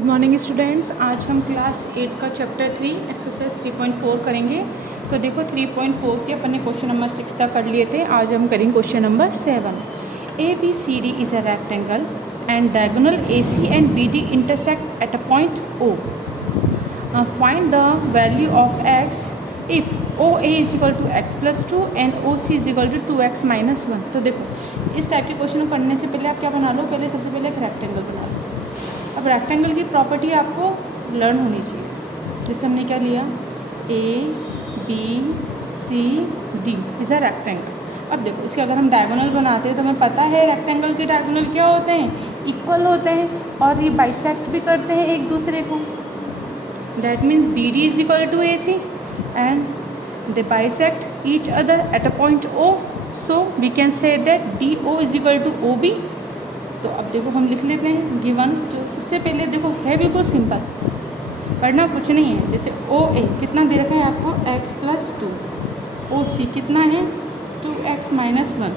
Good morning students. आज हम class 8 का चैप्टर 3 एक्सरसाइज 3.4 करेंगे। तो देखो 3.4 के अपन ने क्वेश्चन नंबर 6 तक कर लिए थे। आज हम करेंगे question number 7। ABCD is a rectangle and diagonal AC and BD intersect at a point O। Find the value of x if OA is equal to x+2 and OC is equal to 2x - 1। तो देखो इस type के question को करने से पहले आप क्या बना लो, पहले सबसे पहले एक रेक्टेंगल बना लो। अब रेक्टेंगल की प्रॉपर्टी आपको लर्न होनी चाहिए। जैसे हमने क्या लिया, ABCD इज़ अ रेक्टेंगल। अब देखो इसके अगर हम डायगोनल बनाते हैं तो हमें पता है रेक्टेंगल के डायगोनल क्या होते हैं, इक्वल होते हैं और ये बाइसेक्ट भी करते हैं एक दूसरे को। That means BD is equal to AC and they bisect each other at a point O। So we can say that DO is equal to OB। तो अब देखो हम लिख लेते हैं गिवन। जो सबसे पहले देखो है बिल्कुल सिंपल, पढ़ना कुछ नहीं है। जैसे OA कितना दे रखा है आपको, x+2। OC कितना है, 2x - 1।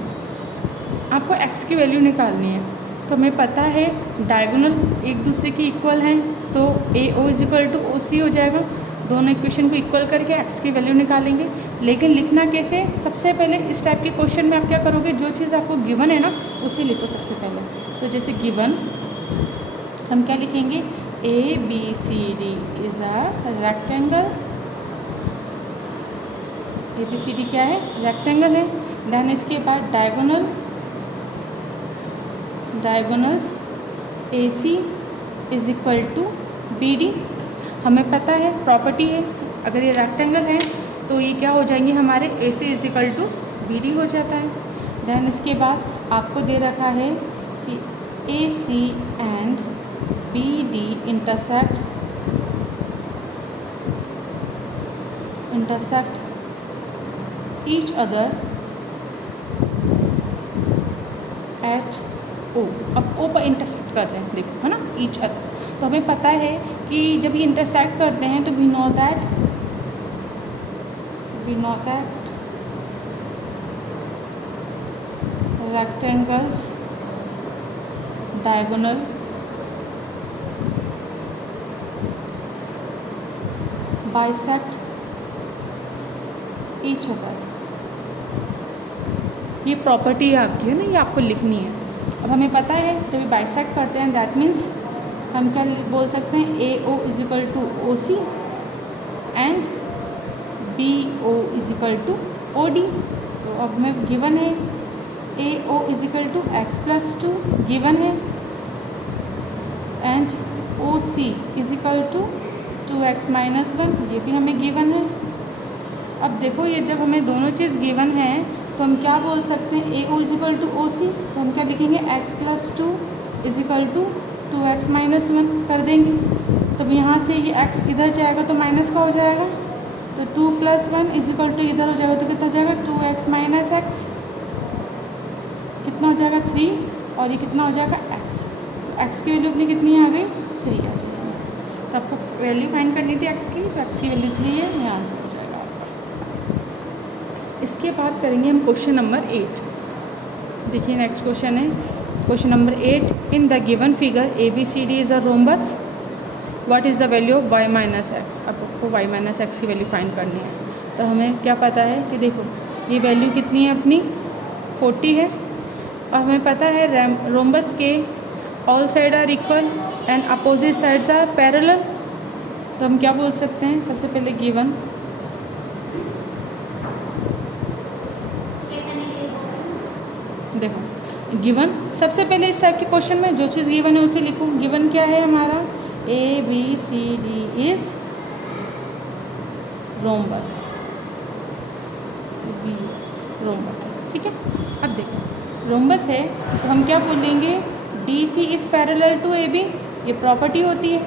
आपको x की वैल्यू निकालनी है। तो हमें पता है डायगोनल एक दूसरे के इक्वल हैं, तो AO is equal to OC हो जाएगा। दोनों इक्वेशन को इक्वल करके x की वैल्यू निकालेंगे। लेकिन लिखना कैसे, सबसे पहले इस टाइप के क्वेश्चन में आप क्या करोगे, जो चीज़ आपको गिवन है ना उसे लिखो सबसे पहले। तो जैसे गिवन हम क्या लिखेंगे, ABCD is a rectangle. ABCD क्या है, रेक्टेंगल है। देन इसके बाद diagonals AC is equal to BD। हमें पता है प्रॉपर्टी है, अगर ये रेक्टेंगल है तो ये क्या हो जाएंगे हमारे, AC is equal to BD हो जाता है। देन इसके बाद आपको दे रखा है कि AC and BD intersect each other eight O। अब O पर इंटरसेक्ट कर रहे हैं, देखो है ना, ईच अदर। तो हमें पता है कि जब ये इंटरसेक्ट करते हैं तो we know that rectangles diagonal bisect each other. ये प्रॉपर्टी है आपकी, है ना, ये आपको लिखनी है। अब हमें पता है जब ये बाइसेक्ट करते हैं दैट मीन्स हम क्या बोल सकते हैं, AO is equal to OC and BO is equal to OD। तो अब हमें गिवन है AO is equal to x+2 given है and OC is equal to 2x - 1, ये भी हमें गिवन है। अब देखो ये जब हमें दोनों चीज़ गिवन है तो हम क्या बोल सकते हैं, AO is equal to OC। तो हम क्या लिखेंगे, x+2 is equal to 2x - 1 कर देंगे। तो यहाँ से ये x इधर जाएगा तो माइनस का हो जाएगा, तो 2 + 1 इज इक्वल टू इधर हो जाएगा तो कितना जाएगा, 2x - x। कितना हो जाएगा, 3, और ये कितना हो जाएगा, x। तो x की वैल्यू अपनी कितनी आ गई, 3 आ जाएगी। तो आपको वैल्यू फाइंड करनी थी x की, तो x की वैल्यू 3 है, ये आंसर हो जाएगा आपका। इसके बाद करेंगे हम क्वेश्चन नंबर 8। देखिए नेक्स्ट क्वेश्चन है question number 8। In the given figure ABCD is a rhombus, what is the value of y - x। अब आपको y - x की वैल्यू फाइंड करनी है। तो हमें क्या पता है कि देखो ये वैल्यू कितनी है अपनी, 40 है। और हमें पता है रोम्बस के all side are equal and opposite sides are parallel. तो हम क्या बोल सकते हैं, सबसे पहले गिवन देखो गिवन, सबसे पहले इस टाइप के क्वेश्चन में जो चीज़ गिवन है उसे लिखूँ। गिवन क्या है हमारा, ABCD इज रोम्बस, रोम्बस, ठीक है। अब देखो रोम्बस है तो हम क्या बोलेंगे, DC is parallel to AB, ये प्रॉपर्टी होती है,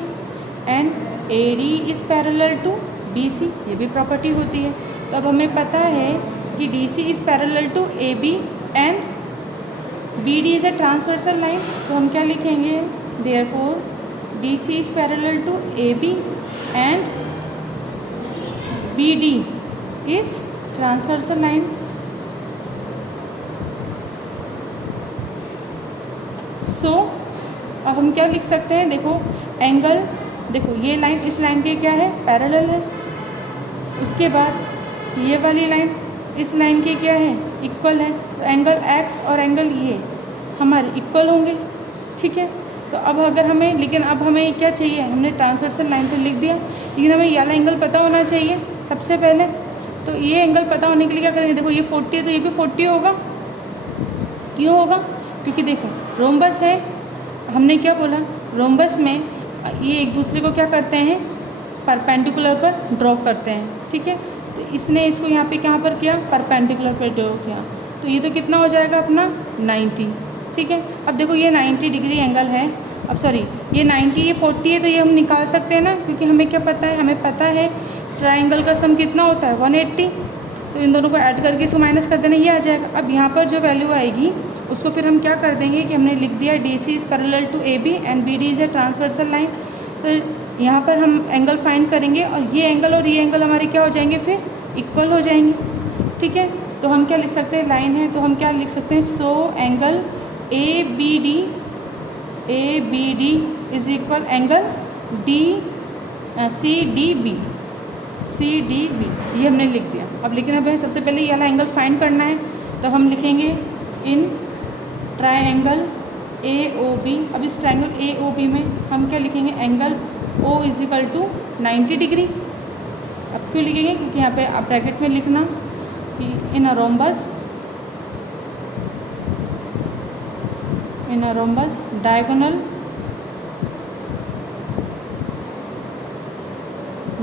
and AD is parallel to BC, ये भी प्रॉपर्टी होती है। तो अब हमें पता है कि DC is parallel to AB and BD is a transversal line. तो हम क्या लिखेंगे, therefore DC is parallel to AB and BD is transversal line. So अब हम क्या लिख सकते हैं, देखो एंगल देखो ये लाइन इस लाइन के क्या है, पैरेलल है। उसके बाद ये वाली लाइन इस लाइन के क्या है, इक्वल है। तो एंगल एक्स और एंगल ये हमारे इक्वल होंगे, ठीक है। तो अब अगर हमें, लेकिन अब हमें क्या चाहिए, हमने ट्रांसवर्सल लाइन तो लिख दिया, लेकिन हमें ये वाला एंगल पता होना चाहिए सबसे पहले। तो ये एंगल पता होने के लिए क्या करेंगे, देखो ये 40 है तो ये भी 40 होगा। क्यों होगा, क्योंकि देखो रोम्बस है, हमने क्या बोला, रोम्बस में ये एक दूसरे को क्या करते हैं, परपेंडिकुलर पर ड्रॉ करते हैं, ठीक है। तो इसने इसको यहाँ पे कहाँ पर किया, परपेंडिकुलर पर ड्रॉ किया। तो ये तो कितना हो जाएगा अपना 90, ठीक है। अब देखो ये 90 डिग्री एंगल है, अब सॉरी ये 90 ये 40 है, तो ये हम निकाल सकते हैं ना, क्योंकि हमें क्या पता है, हमें पता है ट्राइंगल का सम कितना होता है 180। तो इन दोनों को ऐड करके इसको माइनस कर देना, ये आ जाएगा। अब यहाँ पर जो वैल्यू आएगी उसको फिर हम क्या कर देंगे कि हमने लिख दिया DC is parallel to AB and BD is a transversal line. तो यहाँ पर हम एंगल फाइंड करेंगे और ये एंगल हमारे क्या हो जाएंगे, फिर इक्वल हो जाएंगे, ठीक है। तो हम क्या लिख सकते हैं, लाइन है तो हम क्या लिख सकते हैं, so angle ABD is equal angle CDB, ये हमने लिख दिया। अब लेकिन हमें सबसे पहले ये वाला एंगल फाइंड करना है, तो हम लिखेंगे इन ट्राइंगल AOB। अब इस ट्राइंगल AOB में हम क्या लिखेंगे, angle O is equal to 90 degree. अब क्यों लिखेंगे, क्योंकि यहाँ पे आप ब्रैकेट में लिखना कि in a rhombus diagonal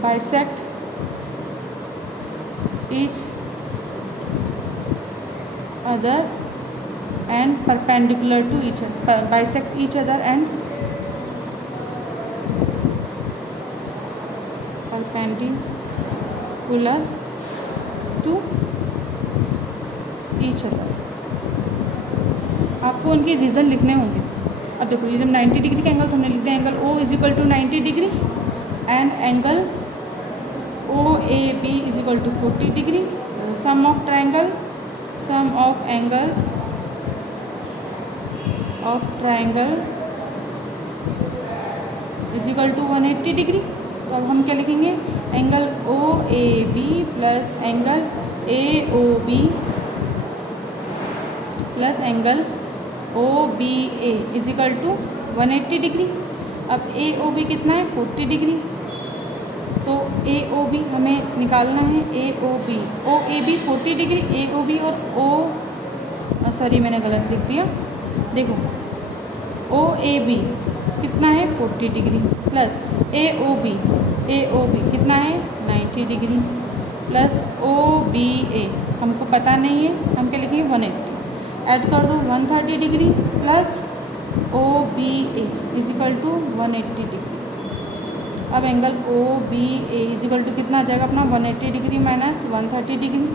bisect each other and perpendicular to each other, bisect each other and perpendicular to each other। आपको उनके रीज़न लिखने होंगे। अब देखो ये जब 90 डिग्री का एंगल तो हमने लिख दिया angle O is equal to 90 degree and angle OAB is equal to 40 degree. Sum of angles of triangle is equal to 180 degree। तो अब हम क्या लिखेंगे, angle OAB plus angle AOB plus angle OBA is equal to 180 degree. अब AOB कितना है, 40 degree. तो AOB हमें निकालना है, AOB OAB 40 डिग्री, AOB और सॉरी मैंने गलत लिख दिया, देखो OAB कितना है 40 डिग्री प्लस AOB कितना है 90 डिग्री प्लस OBA हमको पता नहीं है, हम क्या लिखेंगे 180, ऐड कर दो 130 degree plus OBA is equal to 180 degree. अब angle OBA is equal to कितना आ जाएगा अपना 180 degree minus 130 degree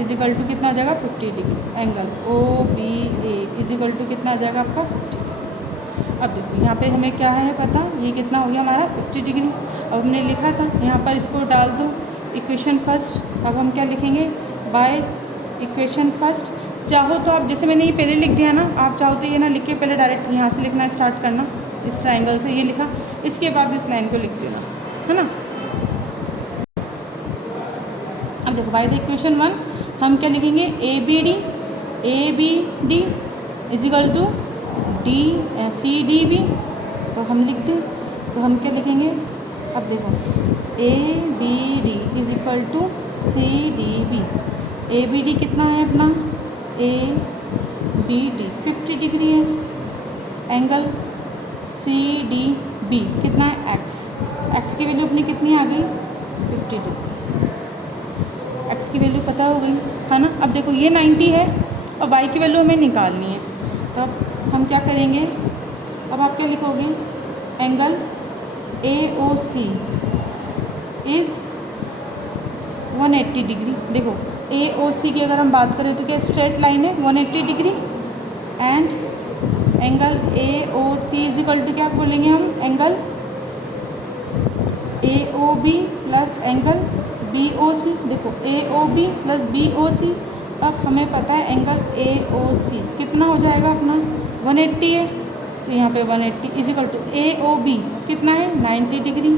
is equal to कितना आ जाएगा 50 degree. Angle OBA is equal to कितना आ जाएगा आपका 50 डिग्री। अब देखो यहाँ पे हमें क्या है पता, ये कितना हो गया हमारा 50 डिग्री। अब हमने लिखा था यहाँ पर, इसको डाल दो इक्वेशन फर्स्ट। अब हम क्या लिखेंगे, बाय इक्वेशन फर्स्ट। चाहो तो आप, जैसे मैंने ये पहले लिख दिया ना, आप चाहो तो ये ना लिख के पहले डायरेक्ट यहाँ से लिखना स्टार्ट करना, इस ट्राइंगल से ये लिखा, इसके बाद इस लाइन को लिख देना, है ना। अब देखो बाय द इक्वेशन 1 हम क्या लिखेंगे, ABD is equal to CDB। तो हम लिख दें, तो हम क्या लिखेंगे, अब देखो ABD is equal to CDB। ABD कितना है अपना, ABD 50 डिग्री है, एंगल CDB कितना है x की वैल्यू अपनी कितनी आ गई 50 डिग्री, x की वैल्यू पता हो गई, है ना। अब देखो ये 90 है और y की वैल्यू हमें निकालनी है, तो अब हम क्या करेंगे, अब आप क्या लिखोगे, एंगल AOC इज़ 180 डिग्री। देखो AOC की अगर हम बात करें तो क्या स्ट्रेट लाइन है 180 degree and angle AOC is equal to क्या बोलेंगे हम, angle AOB plus angle BOC। देखो AOB प्लस BOC, अब हमें पता है एंगल AOC कितना हो जाएगा अपना 180 है, तो यहाँ पे 180 इज इक्वल टू AOB कितना है 90 डिग्री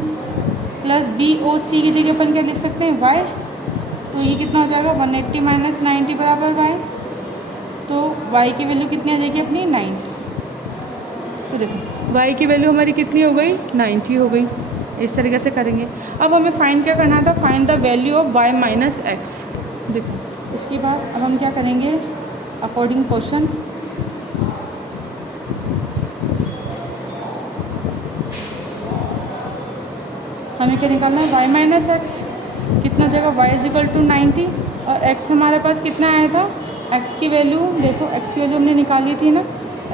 प्लस BOC की जगह अपन क्या लिख सकते हैं y, तो ये कितना हो जाएगा 180 माइनस 90 बराबर y, तो y की वैल्यू कितनी आ जाएगी अपनी 90। तो देखो y की वैल्यू हमारी कितनी हो गई 90 हो गई। इस तरीके से करेंगे। अब हमें फाइंड क्या करना था, find the value of y minus x. देखो इसके बाद अब हम क्या करेंगे अकॉर्डिंग क्वेश्चन, हमें क्या निकालना है y माइनस एक्स कितना जगह y इज इक्वल टू 90 और x हमारे पास कितना आया था, x की वैल्यू देखो x की वैल्यू हमने निकाली थी ना,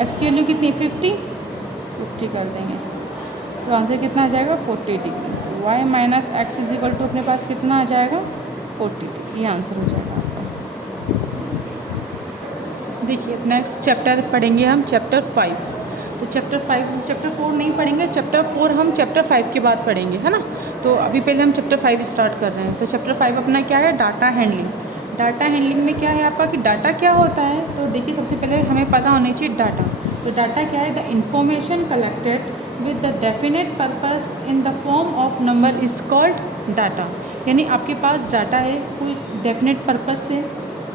x की वैल्यू कितनी 50 कर देंगे तो आंसर कितना आ जाएगा 40 डिग्री। तो y minus x is equal to अपने पास कितना आ जाएगा 40 डिग्री, ये आंसर हो जाएगा आपका। देखिए नेक्स्ट चैप्टर पढ़ेंगे हम चैप्टर 5। तो चैप्टर 4 नहीं पढ़ेंगे, चैप्टर 4 हम चैप्टर 5 के बाद पढ़ेंगे, है ना। तो अभी पहले हम चैप्टर 5 स्टार्ट कर रहे हैं। तो चैप्टर 5 अपना क्या है, डाटा हैंडलिंग। डाटा हैंडलिंग में क्या है आपका कि डाटा क्या होता है, तो देखिए सबसे पहले हमें पता होनी चाहिए डाटा। तो डाटा क्या है, the information collected with the definite purpose in the form of number is called data. यानी आपके पास डाटा है कुछ डेफिनेट पर्पस से,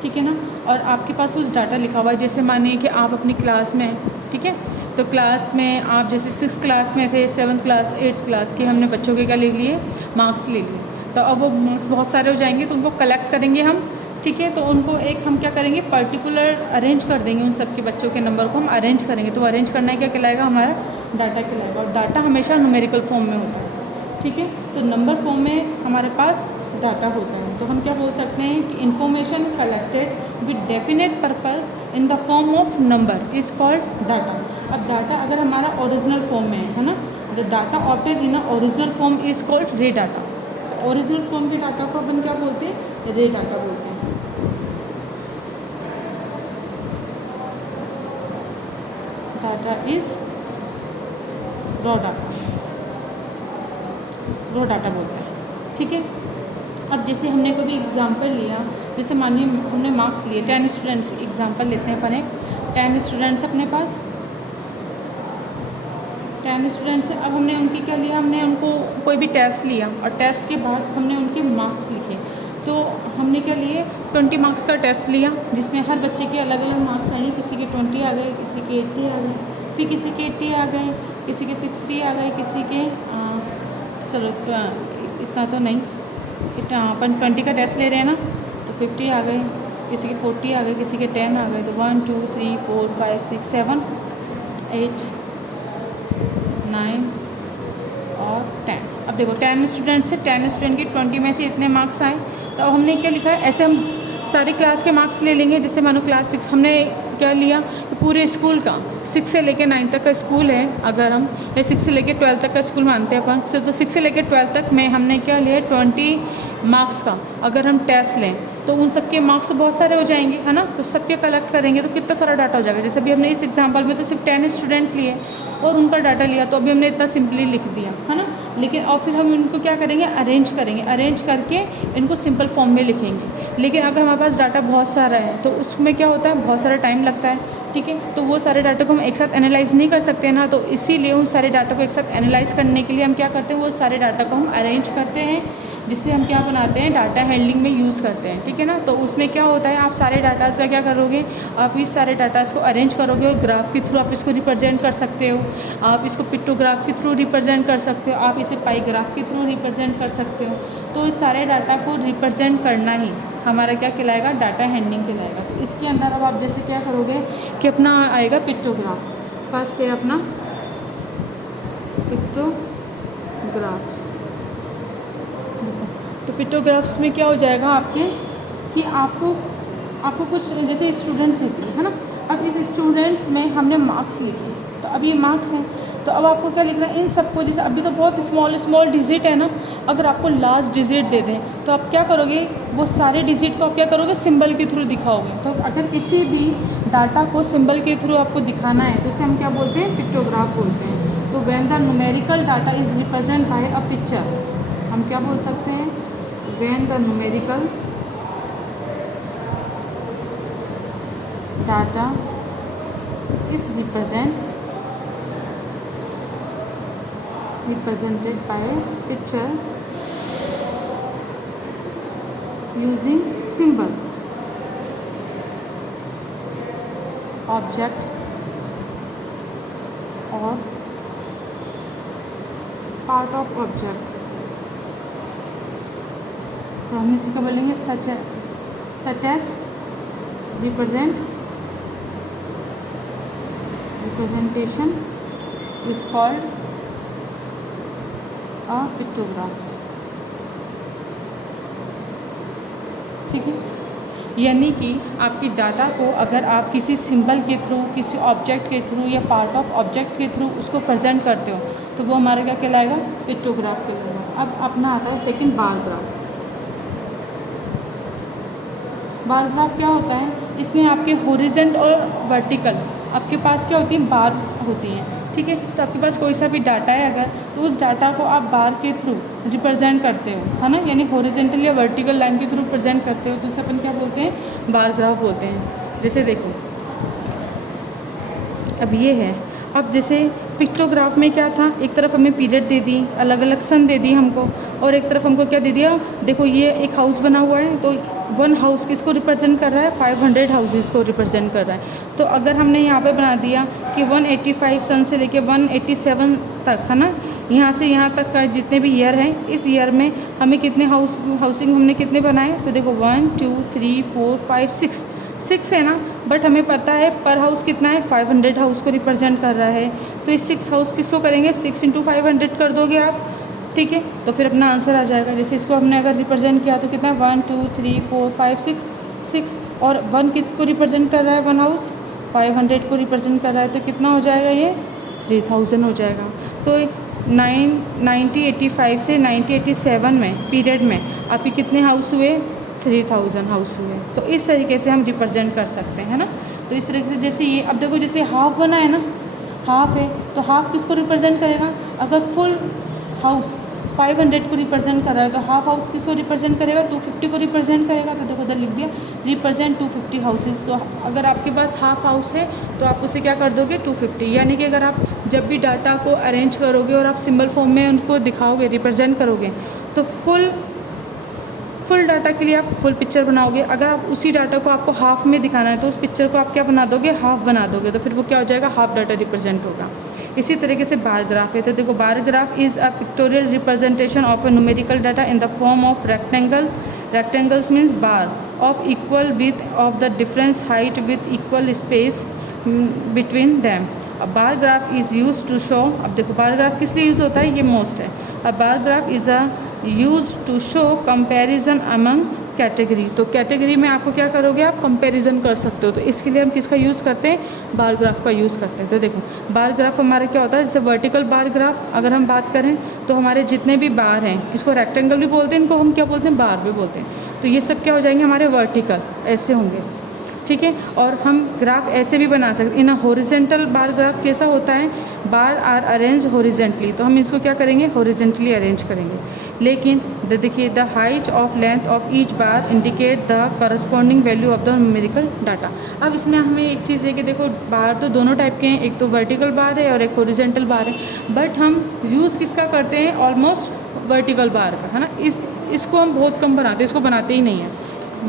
ठीक है ना, और आपके पास कुछ डाटा लिखा हुआ है। जैसे मानिए कि आप अपनी क्लास में, ठीक है, तो क्लास में आप जैसे 6th क्लास में थे, 7th क्लास 8th क्लास के हमने बच्चों के क्या ले लिए, मार्क्स ले लिए। तो अब वो मार्क्स बहुत सारे हो जाएंगे तो उनको कलेक्ट करेंगे हम, ठीक है। तो उनको एक हम क्या करेंगे पर्टिकुलर अरेंज कर देंगे, उन सब के बच्चों के नंबर को हम अरेंज करेंगे। तो अरेंज करना क्या कहलाएगा, हमारा डाटा कहलाएगा। और डाटा हमेशा न्यूमेरिकल फॉर्म में होता है, ठीक है। तो नंबर फॉर्म में हमारे पास डाटा होता है। तो हम क्या बोल सकते हैं कि information collected with definite purpose in the form of number is called data. अब डाटा अगर हमारा ओरिजिनल फॉर्म में है ना, the data obtain in a original form is called रे डाटा। ओरिजिनल फॉर्म के डाटा को अपन क्या बोलते हैं, रे डाटा बोलते हैं। Data is raw data, raw data बोलते हैं, ठीक है। अब जैसे हमने कोई भी एग्जांपल लिया, जैसे मानिए हमने मार्क्स लिए 10 स्टूडेंट्स, एग्जांपल लेते हैं अपन एक 10 स्टूडेंट्स अपने पास 10 स्टूडेंट्स है। अब हमने उनकी क्या लिया, हमने उनको कोई भी टेस्ट लिया और टेस्ट के बाद हमने उनके मार्क्स लिखे। तो हमने क्या लिए 20 मार्क्स का टेस्ट लिया जिसमें हर बच्चे के अलग अलग मार्क्स आए, किसी के 20 आ गए, किसी के 80 आ गए, फिर किसी के 80 आ गए, किसी के 60 आ गए, किसी के चलो इतना तो नहीं, इतना अपन 20 का टेस्ट ले रहे हैं ना, तो 50 आ गए, किसी के 40 आ गए, किसी के 10 आ गए। तो 1 2 3 4 5 6 7 8 9 और 10। अब देखो 10 स्टूडेंट से 10 स्टूडेंट के 20 में से इतने मार्क्स आए। तो अब हमने क्या लिखा है, ऐसे हम सारी क्लास के मार्क्स ले लेंगे। जैसे मानो क्लास 6 हमने क्या लिया, पूरे स्कूल का 6 से लेकर 9 तक का स्कूल है, अगर हम 6 से लेकर 12 तक का स्कूल मानते हैं अपन से, तो 6 से लेकर 12 तक में हमने क्या लिया 20 मार्क्स का अगर हम टेस्ट लें तो उन सबके मार्क्स तो बहुत सारे हो जाएंगे, है ना। तो सबके कलेक्ट करेंगे तो कितना सारा डाटा हो जाएगा। जैसे अभी हमने इस एग्जाम्पल में तो सिर्फ 10 स्टूडेंट लिए और उनका डाटा लिया, तो अभी हमने इतना सिंपली लिख दिया, है ना। लेकिन और फिर हम इनको क्या करेंगे, अरेंज करेंगे, अरेंज करके इनको सिंपल फॉर्म में लिखेंगे। लेकिन अगर हमारे पास डाटा बहुत सारा है तो उसमें क्या होता है, बहुत सारा टाइम लगता है, ठीक है। तो वो सारे डाटा को हम एक साथ एनालाइज नहीं कर सकते ना, तो इसीलिए उन सारे डाटा को एक साथ एनालाइज करने के लिए हम क्या करते हैं, वो सारे डाटा को हम अरेंज करते हैं, जिससे हम क्या बनाते हैं, डाटा हैंडलिंग में यूज़ करते हैं, ठीक है ना। तो उसमें क्या होता है, आप सारे डाटास का क्या करोगे, आप इस सारे डाटास को अरेंज करोगे और ग्राफ के थ्रू आप इसको रिप्रेजेंट कर सकते हो, आप इसको पिक्टोग्राफ के थ्रू रिप्रेजेंट कर सकते हो, आप इसे पाई ग्राफ के थ्रू रिप्रेजेंट कर सकते हो। तो इस सारे डाटा को रिप्रेजेंट करना ही हमारा क्या कहलाएगा, डाटा हैंडलिंग कहलाएगा। तो इसके अंदर अब आप जैसे क्या करोगे कि अपना आएगा पिक्टोग्राफ, फर्स्ट है अपना पिक्टोग्राफ्स। तो पिक्टोग्राफ्स में क्या हो जाएगा आपके कि आपको कुछ जैसे स्टूडेंट्स देते हैं, है ना। अब इस स्टूडेंट्स में हमने मार्क्स लिखे, तो अब ये मार्क्स हैं, तो अब आपको क्या लिखना है, इन सबको जैसे अभी तो बहुत स्मॉल डिजिट है ना, अगर आपको लास्ट डिजिट दे दें तो आप क्या करोगे, वो सारे डिजिट को आप क्या करोगे, सिंबल के थ्रू दिखाओगे। तो अगर किसी भी डाटा को सिंबल के थ्रू आपको दिखाना है तो इसे हम क्या बोलते हैं, पिक्टोग्राफ बोलते हैं। तो when the numerical data is represent by a picture, हम क्या बोल सकते हैं, when the numerical data is represented represented by a picture using symbol, object or part of object। तो हम इसी को बोलेंगे such as representation is called a pictograph. ठीक है, यानी कि आपकी डाटा को अगर आप किसी सिंबल के थ्रू, किसी ऑब्जेक्ट के थ्रू या पार्ट ऑफ ऑब्जेक्ट के थ्रू उसको प्रेजेंट करते हो तो वो हमारा क्या कहलाएगा, पिक्टोग्राफ कहलाएगा। अब अपना आता है second bar graph. Bar graph क्या होता है, इसमें आपके हॉरिजॉन्टल और वर्टिकल आपके पास क्या होती है, बार होती हैं। ठीक है, तो आपके पास कोई सा भी डाटा है अगर, तो उस डाटा को आप बार के थ्रू रिप्रेजेंट करते हो, है ना, यानी हॉरिजॉन्टल या वर्टिकल लाइन के थ्रू प्रेजेंट करते हो तो उसे अपन क्या बोलते हैं, बार ग्राफ बोलते हैं। जैसे देखो अब ये है, अब जैसे पिक्टोग्राफ में क्या था, एक तरफ हमें पीरियड दे दी, अलग अलग सन दे दी हमको, और एक तरफ हमको क्या दे दिया, देखो ये एक हाउस बना हुआ है तो 1 हाउस किसको रिप्रेजेंट कर रहा है, 500 हाउसेस को रिप्रेजेंट कर रहा है। तो अगर हमने यहाँ पे बना दिया कि 185 सन से लेके 187 तक, है ना, यहाँ से यहाँ तक का जितने भी ईयर हैं, इस ईयर में हमें कितने हाउसिंग हमने कितने बनाए, तो देखो 1 2 3 4 5 6 है ना, बट हमें पता है पर हाउस कितना है, 500 हाउस को रिप्रेजेंट कर रहा है। तो इस 6 हाउस किसको करेंगे, 6 × 500 कर दोगे आप। ठीक है, तो फिर अपना आंसर आ जाएगा। जैसे इसको हमने अगर रिप्रेजेंट किया तो कितना, 1 2 3 4 5 6 और 1 कित को रिप्रेजेंट कर रहा है, 1 हाउस 500 को रिप्रेजेंट कर रहा है, तो कितना हो जाएगा, ये 3000 हो जाएगा। तो 1985 से 1987 में पीरियड में आपके कितने हाउस हुए, 3000 हाउस हुए। तो इस तरीके से हम रिप्रेजेंट कर सकते हैं ना। तो इस तरीके से जैसे ये, अब देखो जैसे हाफ बना है ना, हाफ है तो हाफ किसको रिप्रेजेंट करेगा, अगर फुल हाउस 500 को रिप्रेजेंट कर रहा है तो हाफ हाउस किसको रिप्रेजेंट करेगा, 250 को रिप्रेजेंट करेगा। तो देखो उधर लिख दिया रिप्रेजेंट 250 हाउसेस। तो अगर आपके पास हाफ हाउस है तो आप उसे क्या कर दोगे, 250। यानी कि अगर आप जब भी डाटा को अरेंज करोगे और आप सिंबल फॉर्म में उनको दिखाओगे, रिप्रेजेंट करोगे, तो फुल डाटा के लिए आप फुल पिक्चर बनाओगे। अगर आप उसी डाटा को आपको हाफ में दिखाना है तो उस पिक्चर को आप क्या बना दोगे, हाफ बना दोगे, तो फिर वो क्या हो जाएगा, हाफ डाटा रिप्रेजेंट होगा। इसी तरीके से बार ग्राफ है। तो देखो bar graph is a pictorial representation of a numerical data in the form of rectangles means bar of equal with of the difference height with equal space between them. A bar graph is use to show, अब देखो bar graph किस लिए use होता है, ये most है। A bar graph is a use to show comparison among category. तो category में आपको क्या करोगे, आप कंपैरिजन कर सकते हो। तो इसके लिए हम किसका यूज़ करते हैं, बार ग्राफ का यूज़ करते हैं। तो देखो बार ग्राफ हमारा क्या होता है, जैसे वर्टिकल बार ग्राफ अगर हम बात करें तो हमारे जितने भी बार हैं, इसको रेक्टेंगल भी बोलते हैं, इनको हम क्या बोलते हैं, बार भी बोलते हैं। तो ये सब क्या हो जाएंगे, हमारे वर्टिकल ऐसे होंगे। ठीक है, और हम ग्राफ ऐसे भी बना सकते हैं। इन हॉरिजेंटल बार ग्राफ कैसा होता है, बार आर अरेंज हॉरिजेंटली, तो हम इसको क्या करेंगे, हॉरिजेंटली अरेंज करेंगे। लेकिन देखिए the height of length of each bar indicate the corresponding value of the numerical data. अब इसमें हमें एक चीज़ है कि देखो बार तो दोनों टाइप के हैं, एक तो वर्टिकल बार है और एक हॉरिजेंटल बार है, बट हम यूज़ किसका करते हैं, ऑलमोस्ट वर्टिकल बार का, है ना। इसको हम बहुत कम बनाते हैं, इसको बनाते ही नहीं है।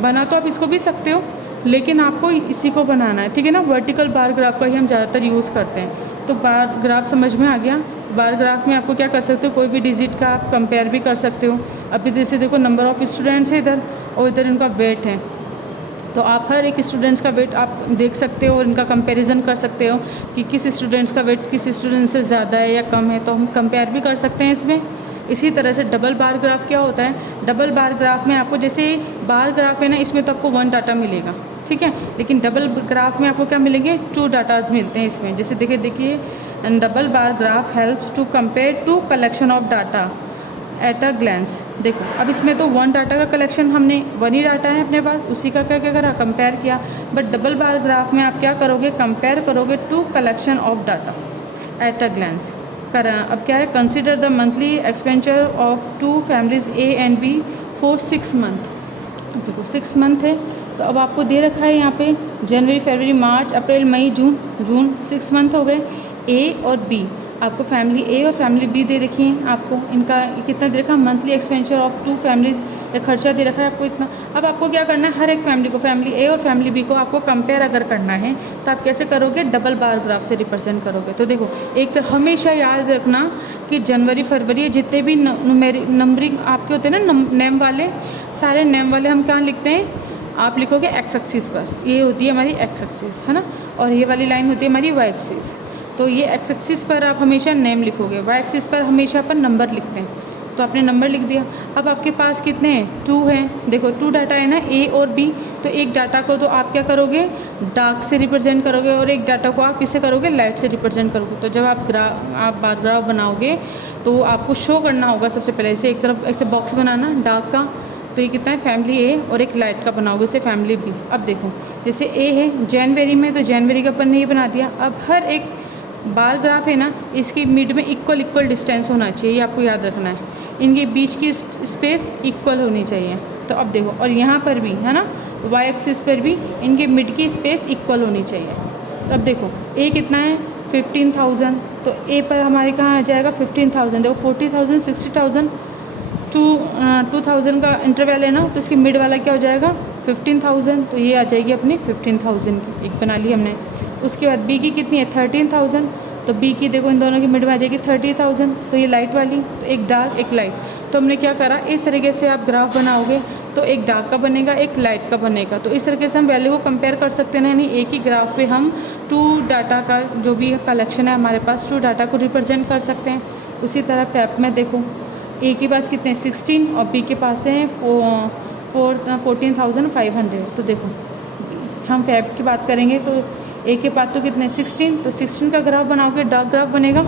बना तो आप इसको भी सकते हो लेकिन आपको इसी को बनाना है, ठीक है ना। वर्टिकल बार ग्राफ का ही हम ज़्यादातर यूज़ करते हैं। तो बार ग्राफ समझ में आ गया। बार ग्राफ में आपको क्या कर सकते हो, कोई भी डिजिट का आप कंपेयर भी कर सकते हो। अभी जैसे देखो नंबर ऑफ़ स्टूडेंट्स है इधर और इधर इनका वेट है, तो आप हर एक स्टूडेंट्स का वेट आप देख सकते हो और इनका कंपैरिजन कर सकते हो कि किस स्टूडेंट्स का वेट किस स्टूडेंट से ज़्यादा है या कम है, तो हम कंपेयर भी कर सकते हैं इसमें। इसी तरह से डबल बार ग्राफ क्या होता है, डबल बार ग्राफ में आपको जैसे बार ग्राफ है ना, इसमें तो आपको 1 डाटा मिलेगा, ठीक है, लेकिन डबल ग्राफ में आपको क्या मिलेंगे, 2 डाटाज मिलते हैं इसमें। जैसे देखिए double bar graph helps to compare 2 collection of data at a glance. देखो अब इसमें तो 1 डाटा का कलेक्शन, हमने 1 ही डाटा है अपने पास, उसी का क्या करा, कंपेयर किया। बट डबल बार ग्राफ में आप क्या करोगे, कंपेयर करोगे 2 collection of data at a glance. करा अब क्या है, consider the monthly expenditure of 2 families A and B for 6 month. देखो 6 मंथ है, तो अब आपको दे रखा है यहाँ पे जनवरी फरवरी मार्च अप्रैल मई जून 6 मंथ हो गए। ए और बी आपको फैमिली ए और फैमिली बी दे रखी हैं, आपको इनका कितना दे रखा है, मंथली एक्सपेंडिचर ऑफ 2 फैमिलीज़, एक खर्चा दे रखा है आपको इतना। अब आपको क्या करना है, हर एक फैमिली को, फैमिली ए और फैमिली बी को आपको कंपेयर अगर करना है तो आप कैसे करोगे, डबल बार ग्राफ से रिप्रेजेंट करोगे। तो देखो, एक तो हमेशा याद रखना कि जनवरी फरवरी जितने भी नंबरिंग आपके होते हैं ना, नेम वाले, सारे नेम वाले हम कहाँ लिखते हैं, आप लिखोगे एक्स एक्सिस पर, ये होती है हमारी एक्स एक्सिस, है ना, और ये वाली लाइन होती है हमारी वाई एक्सिस। तो ये एक्स एक्सिस पर आप हमेशा नेम लिखोगे, वाई एक्सिस पर हमेशा अपन नंबर लिखते हैं। तो आपने नंबर लिख दिया। अब आपके पास कितने हैं, 2 हैं। देखो 2 डाटा है ना, ए और बी। तो एक डाटा को तो आप क्या करोगे, डार्क से रिप्रेजेंट करोगे, और एक डाटा को आप किससे करोगे, लाइट से रिप्रेजेंट करोगे। तो जब आप बार ग्राफ बनाओगे तो आपको शो करना होगा सबसे पहले, इसे एक तरफ ऐसे बॉक्स बनाना डार्क का, तो ये कितना है, फैमिली ए, और एक लाइट का बनाओगे इसे फैमिली बी। अब देखो जैसे ए है जनवरी में, तो जनवरी का अपन ने ये बना दिया। अब हर एक बार ग्राफ है ना, इसकी मिड में इक्वल डिस्टेंस होना चाहिए, ये आपको याद रखना है। इनके बीच की स्पेस इक्वल होनी चाहिए। तो अब देखो, और यहाँ पर भी है ना, वाई एक्सिस पर भी इनके मिड की स्पेस इक्वल होनी चाहिए। तो अब देखो ए कितना है, 15,000, तो ए पर हमारे कहाँ आ जाएगा 15,000। देखो 40,000, 60,000, 2,000 का इंटरवल है ना, तो इसकी मिड वाला क्या हो जाएगा 15,000। तो ये आ जाएगी अपनी 15,000 की, एक बना ली हमने। उसके बाद बी की कितनी है 13,000, तो बी की देखो इन दोनों की मिड में आ जाएगी 30,000। तो ये लाइट वाली, तो एक डार्क एक लाइट। तो हमने क्या करा, इस तरीके से आप ग्राफ बनाओगे तो एक डार्क का बनेगा, एक लाइट का बनेगा। तो इस तरीके से हम वैल्यू को कंपेयर कर सकते हैं, यानी एक ही ग्राफ पे हम 2 डाटा का जो भी कलेक्शन है हमारे पास, 2 डाटा को रिप्रेजेंट कर सकते हैं। उसी तरह फैप में देखो, ए के पास कितने 16 और बी के पास हैं 14,500। तो देखो हम फैप की बात करेंगे तो ए के पास तो कितने 16, तो 16 का ग्राफ बनाओगे डार्क ग्राफ बनेगा,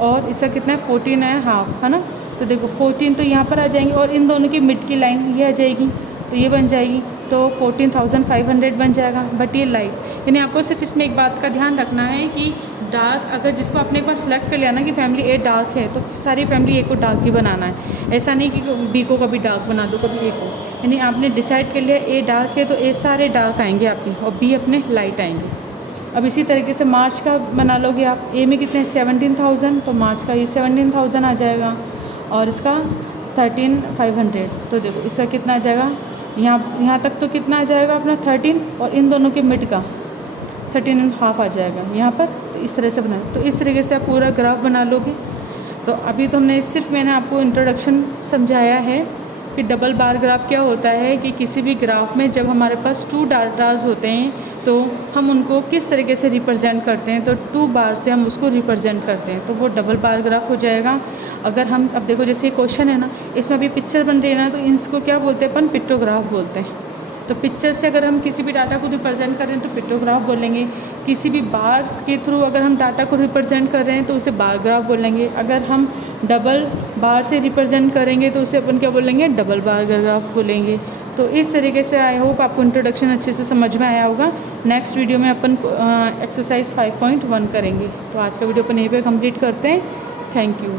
और इसका कितना है 14.5, है ना। तो देखो 14 तो यहाँ पर आ जाएंगे, और इन दोनों की मिड की लाइन ये आ जाएगी, तो ये बन जाएगी, तो 14,500 बन जाएगा। बट ये लाइट, यानी आपको सिर्फ इसमें एक बात का ध्यान रखना है कि डार्क, अगर जिसको आपने एक बार सेलेक्ट कर लिया ना कि फैमिली ए डार्क है, तो सारी फैमिली ए को डार्क ही बनाना है। ऐसा नहीं कि बी को कभी डार्क बना दो, कभी ए को, यानी आपने डिसाइड कर लिया ए डार्क है तो ए सारे डार्क आएंगे आपके, और बी अपने लाइट आएंगे। अब इसी तरीके से मार्च का बना लोगे आप, ए में कितने 17,000, तो मार्च का ये 17,000 आ जाएगा, और इसका 13,500। तो देखो इसका कितना आ जाएगा, यहाँ तक तो कितना आ जाएगा अपना 13, और इन दोनों के मिड का 13.5 आ जाएगा यहाँ पर। तो इस तरह से बनाए, तो इस तरीके से आप पूरा ग्राफ बना लोगे। तो अभी तो मैंने आपको इंट्रोडक्शन समझाया है कि डबल बार ग्राफ क्या होता है, कि किसी भी ग्राफ में जब हमारे पास 2 डाटाज होते हैं तो हम उनको किस तरीके से रिप्रेजेंट करते हैं, तो 2 बार से हम उसको रिप्रेजेंट करते हैं, तो वो डबल बार ग्राफ हो जाएगा। अगर हम अब देखो जैसे ये क्वेश्चन है ना, इसमें अभी पिक्चर बन रही है ना, तो इसको क्या बोलते हैं अपन, पिक्टोग्राफ बोलते हैं। तो पिक्चर से अगर हम किसी भी डाटा को रिप्रेजेंट कर रहे हैं तो पिक्टोग्राफ बोलेंगे। किसी भी बार्स के थ्रू अगर हम डाटा को रिप्रेजेंट कर रहे हैं तो उसे बार ग्राफ बोलेंगे। अगर हम डबल बार से रिप्रेजेंट करेंगे तो उसे अपन क्या बोलेंगे, डबल बार ग्राफ बोलेंगे। तो इस तरीके से आई होप आपको इंट्रोडक्शन अच्छे से समझ में आया होगा। नेक्स्ट वीडियो में अपन एक्सरसाइज 5.1 करेंगे। तो आज का वीडियो अपन यहीं पे कंप्लीट करते हैं। Thank you.